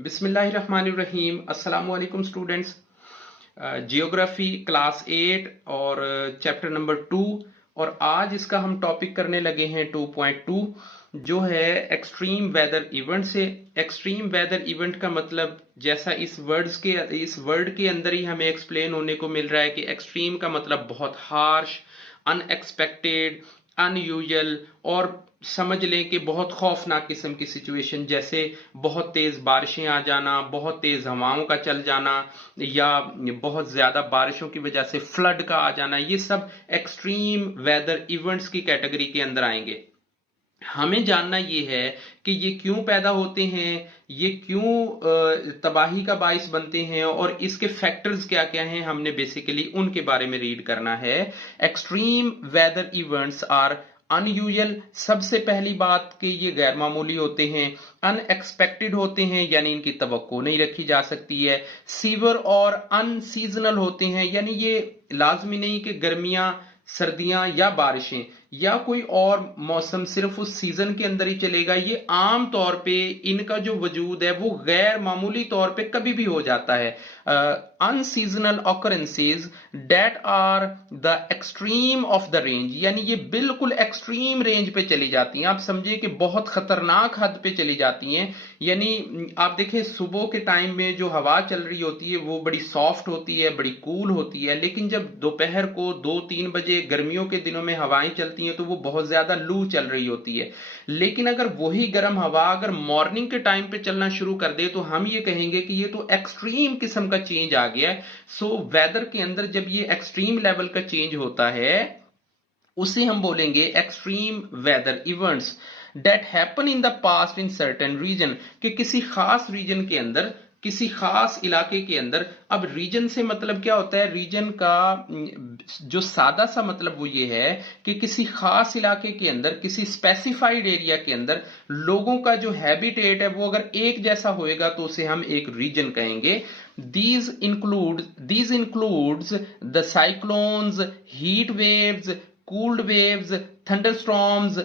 बिस्मिल्लाहिर्रहमानिर्रहीम। अस्सलाम वालेकुम स्टूडेंट्स। जियोग्राफी क्लास 8 और चैप्टर नंबर 2, और आज इसका हम टॉपिक करने लगे हैं 2.2 जो है एक्सट्रीम वेदर इवेंट से। एक्सट्रीम वेदर इवेंट का मतलब, जैसा इस वर्ड के अंदर ही हमें एक्सप्लेन होने को मिल रहा है कि एक्सट्रीम का मतलब बहुत हार्श, अनएक्सपेक्टेड, अनयूजुअल, और समझ लें कि बहुत खौफनाक किस्म की सिचुएशन, जैसे बहुत तेज बारिशें आ जाना, बहुत तेज हवाओं का चल जाना, या बहुत ज्यादा बारिशों की वजह से फ्लड का आ जाना, ये सब एक्सट्रीम वेदर इवेंट्स की कैटेगरी के अंदर आएंगे। हमें जानना ये है कि ये क्यों पैदा होते हैं, ये क्यों तबाही का बाइस बनते हैं, और इसके फैक्टर्स क्या क्या हैं, हमने बेसिकली उनके बारे में रीड करना है। Extreme weather events are unusual, सबसे पहली बात कि ये गैर मामूली होते हैं। अनएक्सपेक्टेड होते हैं, यानी इनकी तवक्को नहीं रखी जा सकती है। सीवर और अनसीजनल होते हैं, यानी ये लाजमी नहीं कि गर्मियां, सर्दियां या बारिशें या कोई और मौसम सिर्फ उस सीजन के अंदर ही चलेगा। ये आम तौर पे इनका जो वजूद है वो गैर मामूली तौर पे कभी भी हो जाता है। Unseasonal occurrences that are the extreme of the range, यानी ये बिल्कुल एक्सट्रीम रेंज पे चली जाती हैं। आप समझिए कि बहुत खतरनाक हद पे चली जाती हैं। यानी आप देखें, सुबह के टाइम में जो हवा चल रही होती है वो बड़ी सॉफ्ट होती है, बड़ी कूल होती है, लेकिन जब दोपहर को 2-3 बजे गर्मियों के दिनों में हवाएं चलती हैं तो वो बहुत ज्यादा लू चल रही होती है। लेकिन अगर वही गर्म हवा अगर मॉर्निंग के टाइम पे चलना शुरू कर दे तो हम ये कहेंगे कि ये तो एक्सट्रीम किस्म का चेंज आ गया है। सो वेदर के अंदर जब ये एक्सट्रीम लेवल का चेंज होता है उसे हम बोलेंगे extreme weather events that happen in the past in certain region, कि किसी खास रीजन के अंदर, किसी खास इलाके के अंदर। अब रीजन से मतलब क्या होता है, रीजन का जो सादा सा मतलब वो ये है कि किसी खास इलाके के अंदर, किसी स्पेसिफाइड एरिया के अंदर लोगों का जो हैबिटेट है वो अगर एक जैसा होएगा तो उसे हम एक रीजन कहेंगे। These includes the cyclones, heat waves, cooled waves, thunderstorms,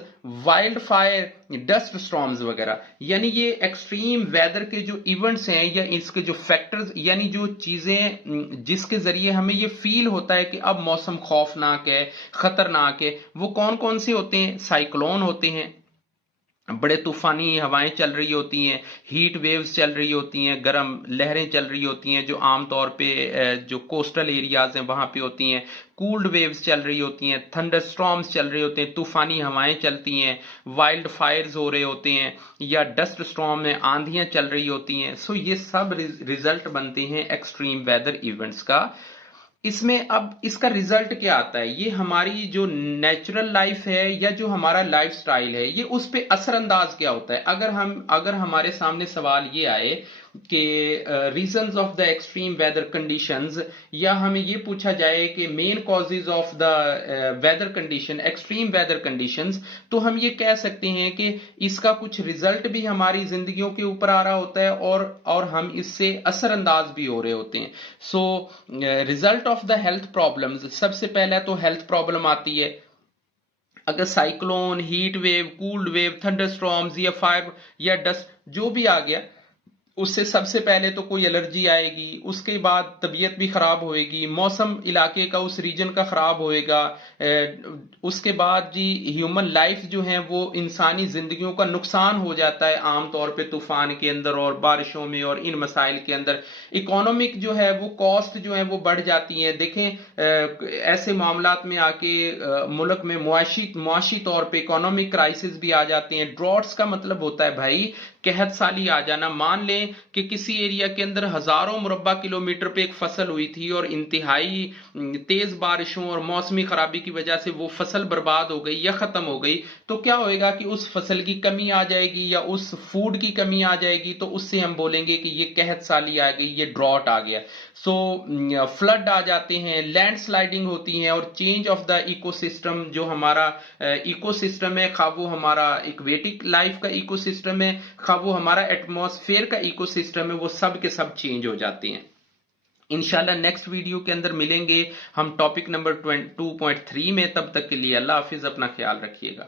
wild fire, dust storms वगैरह। यानी ये एक्सट्रीम वेदर के जो इवेंट्स हैं या इसके जो फैक्टर्स, यानी जो चीजें जिसके जरिए हमें ये फील होता है कि अब मौसम खौफनाक है, खतरनाक है, वो कौन कौन से होते हैं। साइक्लोन होते हैं, बड़े तूफानी हवाएं चल रही होती हैं। हीट वेव्स चल रही होती हैं, गर्म लहरें चल रही होती हैं जो आमतौर पे जो कोस्टल एरियाज हैं वहां पे होती हैं। कूल्ड वेव्स चल रही होती हैं, थंडरस्टॉर्म्स चल रहे होते हैं, तूफानी हवाएं चलती हैं, वाइल्ड फायर्स हो रहे होते हैं, या डस्ट स्टॉर्म में आंधियां चल रही होती हैं। सो ये सब रिजल्ट बनते हैं एक्सट्रीम वेदर इवेंट्स का। इसमें अब इसका रिजल्ट क्या आता है, ये हमारी जो नेचुरल लाइफ है या जो हमारा लाइफ स्टाइल है, ये उस पे असरअंदाज क्या होता है। अगर हमारे सामने सवाल ये आए कि reasons of the extreme weather conditions, या हमें ये पूछा जाए कि main causes of the weather condition, extreme weather conditions, तो हम ये कह सकते हैं कि इसका कुछ रिजल्ट भी हमारी जिंदगियों के ऊपर आ रहा होता है और हम इससे असरअंदाज भी हो रहे होते हैं। So result of the health problems, सबसे पहले तो हेल्थ प्रॉब्लम आती है। अगर cyclone, heat wave, cooled wave, thunderstorms या फायर या डस्ट जो भी आ गया, उससे सबसे पहले तो कोई एलर्जी आएगी, उसके बाद तबीयत भी खराब होएगी, मौसम इलाके का उस रीजन का खराब होएगा। उसके बाद जी ह्यूमन लाइफ जो है वो इंसानी जिंदगियों का नुकसान हो जाता है आमतौर पे तूफान के अंदर और बारिशों में और इन मसाइल के अंदर। इकोनॉमिक जो है वो कॉस्ट जो है वो बढ़ जाती है। देखें ऐसे मामलात में आके मुल्क में मुआशी तौर पे इकोनॉमिक क्राइसिस भी आ जाते हैं। ड्रॉट्स का मतलब होता है भाई कहत साली आ जाना। मान लें कि किसी एरिया के अंदर हजारों मुरब्बा किलोमीटर पे एक फसल हुई थी और इंतहाई तेज बारिशों और मौसमी खराबी की वजह से वो फसल बर्बाद हो गई या खत्म हो गई, तो क्या होएगा कि उस फसल की कमी आ जाएगी या उस फूड की कमी आ जाएगी, तो उससे हम बोलेंगे कि ये कहत साली आ गई, ये ड्रॉट आ गया। सो फ्लड आ जाते हैं, लैंडस्लाइडिंग होती है, और चेंज ऑफ द इकोसिस्टम, जो हमारा इकोसिस्टम है, खा वो हमारा इक्वेटिक लाइफ का इकोसिस्टम है, खा वो हमारा एटमॉस्फेयर का इकोसिस्टम है, वो सब के सब चेंज हो जाते हैं। इंशाल्लाह नेक्स्ट वीडियो के अंदर मिलेंगे हम टॉपिक नंबर 2.3 में। तब तक के लिए अल्लाह हाफिज, अपना ख्याल रखिएगा।